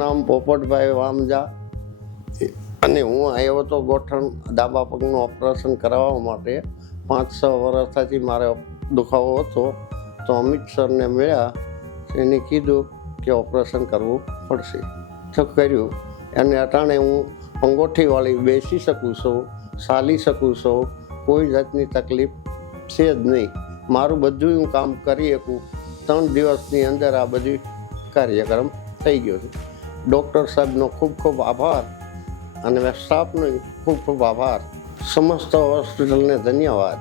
નામ પોપટભાઈ વામજા અને હું આવ્યો હતો ગોઠણ ડાબા પગનું ઓપરેશન કરાવવા માટે. 5-6 વર્ષથી મારે દુખાવો હતો, તો અમિત સરને મળ્યા. એને કીધું કે ઓપરેશન કરવું પડશે, તો કર્યું. અને અટાણે હું અંગોઠીવાળી બેસી શકું છું, ચાલી શકું છું, કોઈ જાતની તકલીફ છે જ નહીં. મારું બધું હું કામ કરી શકું. 3 દિવસની અંદર આ બધી કાર્યક્રમ થઈ ગયો છે. ડૉક્ટર સાહેબનો ખૂબ ખૂબ આભાર અને સ્ટાફનો ખૂબ ખૂબ આભાર. સમસ્ત હોસ્પિટલને ધન્યવાદ.